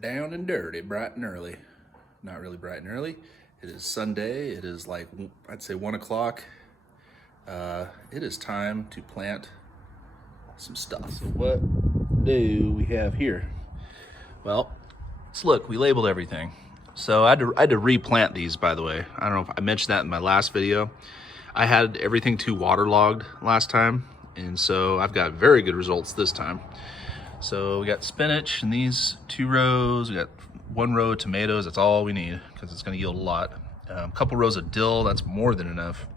Down and dirty, bright and early. Not really bright and early. It is Sunday. It is like, I'd say 1 o'clock. It is time to plant some stuff. So what do we have here? Well, let's look, we labeled everything. So I had to replant these, by the way. I don't know if I mentioned that in my last video. I had everything too waterlogged last time, and so I've got very good results this time. So we got spinach in these 2 rows. We got 1 row of tomatoes. That's all we need because it's going to yield a lot. A couple rows of dill. That's more than enough.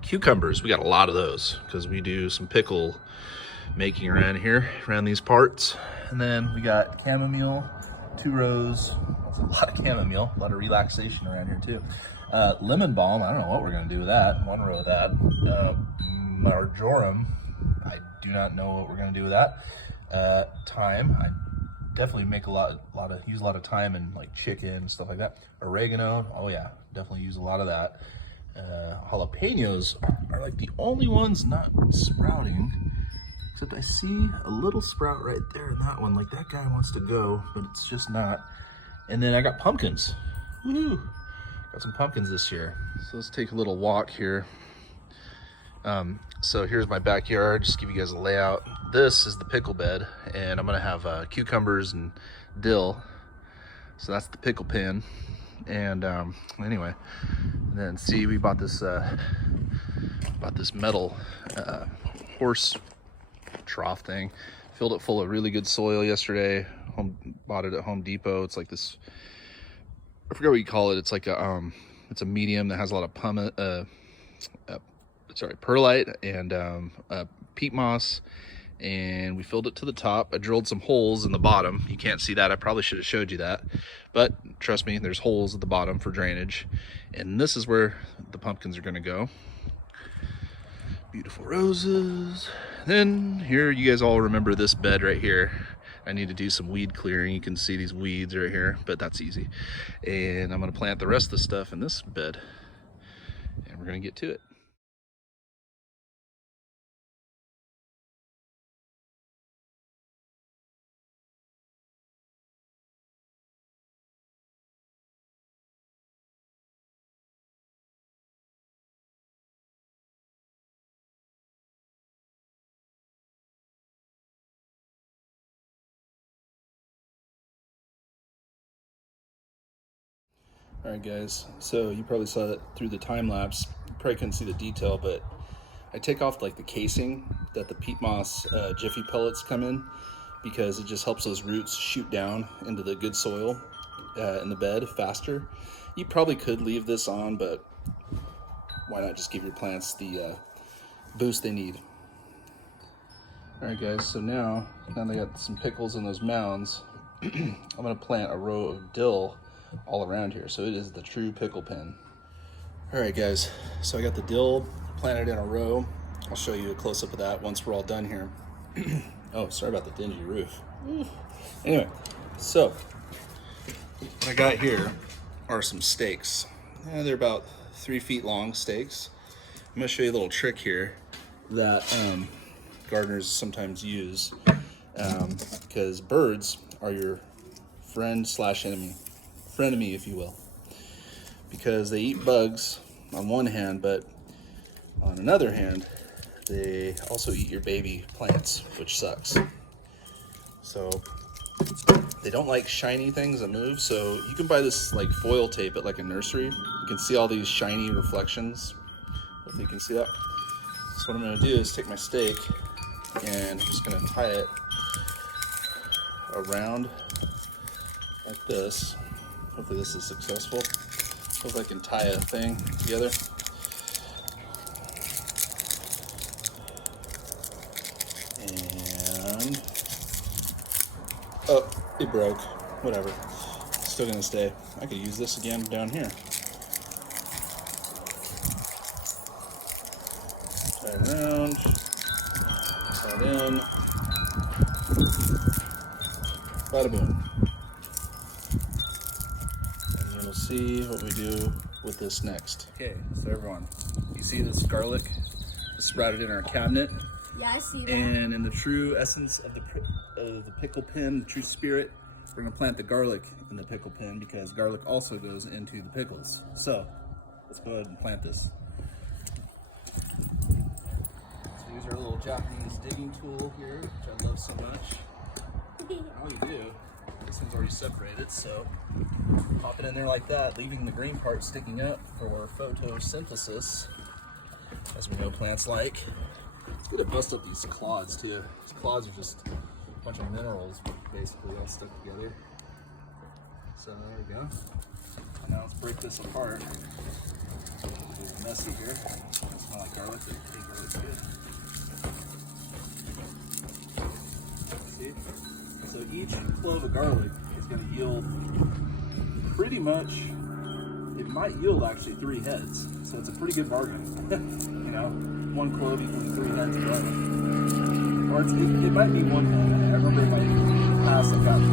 Cucumbers. We got a lot of those because we do some pickle making around here, around these parts. And then we got chamomile, 2 rows. That's a lot of chamomile. A lot of relaxation around here too. Lemon balm. I don't know what we're going to do with that. 1 row of that. Marjoram. I do not know what we're going to do with that. Thyme. I definitely make use a lot of thyme in like chicken and stuff like that. Oregano. Oh yeah, definitely use a lot of that. Jalapenos are like the only ones not sprouting, except I see a little sprout right there in that one. Like that guy wants to go, but it's just not. And then I got pumpkins. Woohoo! Got some pumpkins this year. So let's take a little walk here. So here's my backyard, just give you guys a layout. This is the pickle bed, and I'm gonna have cucumbers and dill. So that's the pickle pen. And anyway, and then see, we bought this metal horse trough thing. Filled it full of really good soil yesterday. Bought it at Home Depot. It's like this, I forget what you call it. It's like it's a medium that has a lot of perlite and peat moss, and we filled it to the top. I drilled some holes in the bottom. You can't see that. I probably should have showed you that, but trust me, there's holes at the bottom for drainage, and this is where the pumpkins are going to go. Beautiful roses. Then here, you guys all remember this bed right here. I need to do some weed clearing. You can see these weeds right here, but that's easy. And I'm going to plant the rest of the stuff in this bed, and we're going to get to it. All right guys, so you probably saw it through the time lapse. You probably couldn't see the detail, but I take off like the casing that the peat moss Jiffy pellets come in, because it just helps those roots shoot down into the good soil in the bed faster. You probably could leave this on, but why not just give your plants the boost they need. All right guys, so now they got some pickles in those mounds, I'm gonna plant a row of dill all around here, so it is the true pickle pen. All right guys, so I got the dill planted in a row. I'll show you a close-up of that once we're all done here. Oh, sorry about the dingy roof. Anyway, so what I got here are some stakes. They're about 3 feet long stakes. I'm gonna show you a little trick here that gardeners sometimes use, because birds are your friend slash enemy. Frenemy, if you will, because they eat bugs on one hand, but on another hand, they also eat your baby plants, which sucks. So they don't like shiny things that move. So you can buy this like foil tape at like a nursery. You can see all these shiny reflections. Hopefully you can see that. So what I'm going to do is take my stake and I'm just going to tie it around like this. Hopefully this is successful. Hopefully I can tie a thing together. And, oh, it broke. Whatever. It's still gonna stay. I could use this again down here. Tie it around. Tie it in. Bada boom. See what we do with this next. Okay, so everyone, you see this garlic sprouted in our cabinet? Yeah, I see that. And in the true essence of the pickle pen, the true spirit, we're we're gonna plant the garlic in the pickle pen because garlic also goes into the pickles. So let's go ahead and plant this. So use our little Japanese digging tool here, which I love so much. All you do, this one's already separated, so pop it in there like that, leaving the green part sticking up for photosynthesis, as we know plants like. It's good to bust up these clods too. These clods are just a bunch of minerals basically all stuck together. So there we go. Now let's break this apart. It's messy here. It smells like garlic, but I think garlic's good. See? So each clove of garlic is going to yield pretty much, it might yield actually 3 heads. So it's a pretty good bargain. You know, 1 clove equals 3 heads of garlic. Or it might be 1 head. I remember it might be in the past I got 3.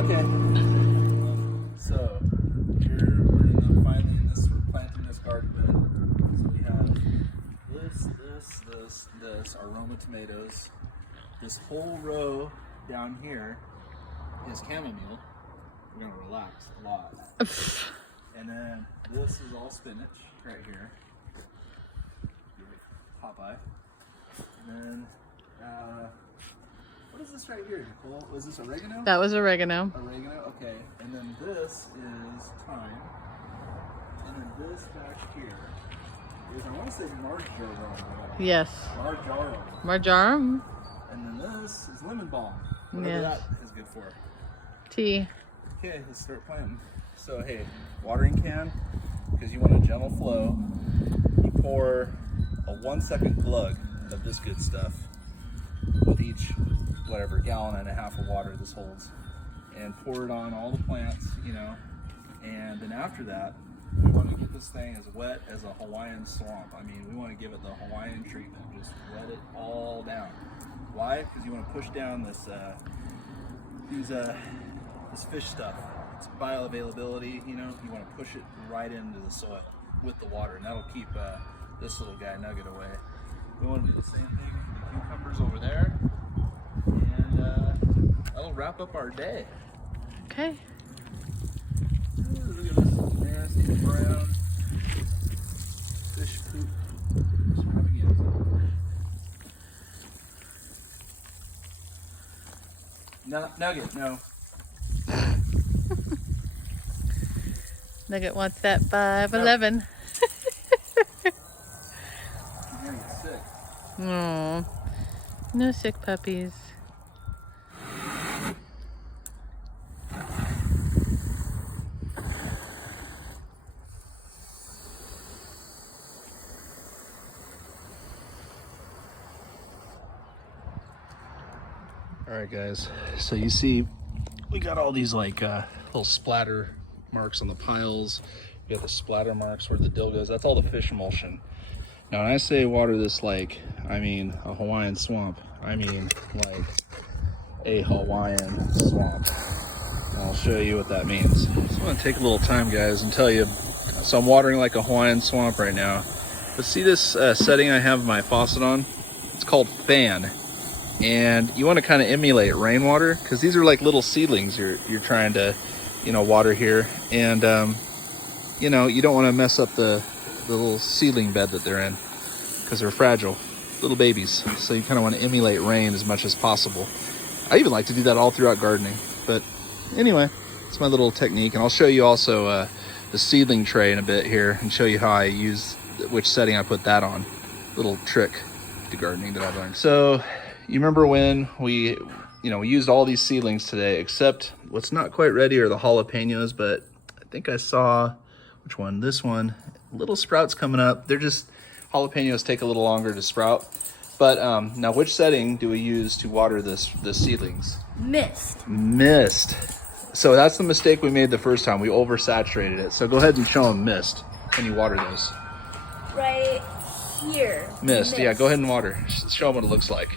Okay. So here we're finally in this, we're planting this garden bed. So we have this, our Roma tomatoes. This whole row down here is chamomile. We're gonna relax a lot. And then this is all spinach right here. Popeye. And then what is this right here, Nicole? Was this oregano? That was oregano. Oregano, okay. And then this is thyme. And then this back here is, I want to say marjoram. Yes. Marjoram. Marjoram. And then this is lemon balm. Whatever Yes. that is good for. Tea. Okay, let's start planting. So hey, watering can, because you want a gentle flow. You pour a 1-second glug of this good stuff with each, whatever, 1.5 gallons of water this holds. And pour it on all the plants, you know. And then after that, we want to get this thing as wet as a Hawaiian swamp. I mean, we want to give it the Hawaiian treatment. Just wet it all down. Why? Because you want to push down this this fish stuff. It's bioavailability, you know. You want to push it right into the soil with the water, and that'll keep this little guy nugget away. We want to do the same thing with the cucumbers over there, and that'll wrap up our day. Okay. Ooh, look at this nasty brown fish poop extravaganza. No, Nugget, no. Nugget wants that 511. You're gonna get sick. Aww. No sick puppies. All right, guys. So you see, we got all these like little splatter marks on the piles. We got the splatter marks where the dill goes. That's all the fish emulsion. Now, when I say water this like, I mean a Hawaiian swamp. I mean like a Hawaiian swamp. And I'll show you what that means. So I'm gonna take a little time, guys, and tell you. So I'm watering like a Hawaiian swamp right now. But see this setting I have my faucet on? It's called fan. And you want to kind of emulate rainwater because these are like little seedlings you're trying to, you know, water here. And you know, you don't want to mess up the little seedling bed that they're in because they're fragile little babies. So you kind of want to emulate rain as much as possible. I even like to do that all throughout gardening. But anyway, it's my little technique, and I'll show you also the seedling tray in a bit here and show you how I use which setting I put that on. Little trick to gardening that I've learned. So you remember when we used all these seedlings today, except what's not quite ready are the jalapenos, but I think I saw, which one? This one. Little sprouts coming up. They're just, jalapenos take a little longer to sprout. But now which setting do we use to water the seedlings? Mist. So that's the mistake we made the first time. We oversaturated it. So go ahead and show them mist when you water those. Right here. Mist. Yeah, go ahead and water. Show them what it looks like.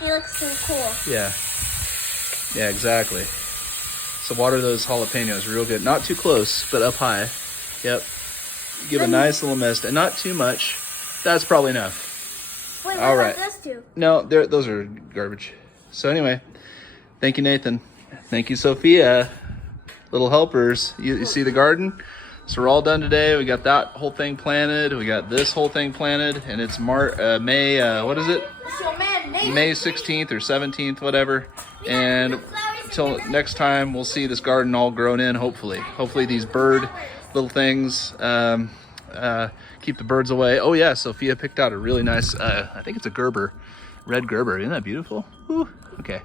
He looks so cool. Yeah, exactly. So water those jalapenos real good. Not too close, but up high. Yep. Give a nice little mist, and not too much. That's probably enough. Wait, all what right. about this two? No, those are garbage. So anyway, thank you, Nathan. Thank you, Sophia. Little helpers. You see the garden? So we're all done today. We got that whole thing planted. We got this whole thing planted, and it's May. What is it? May 16th or 17th, whatever. And until next time, we'll see this garden all grown in. Hopefully these bird little things keep the birds away. Oh yeah, Sophia picked out a really nice. I think it's a Gerber, red Gerber. Isn't that beautiful? Woo. Okay.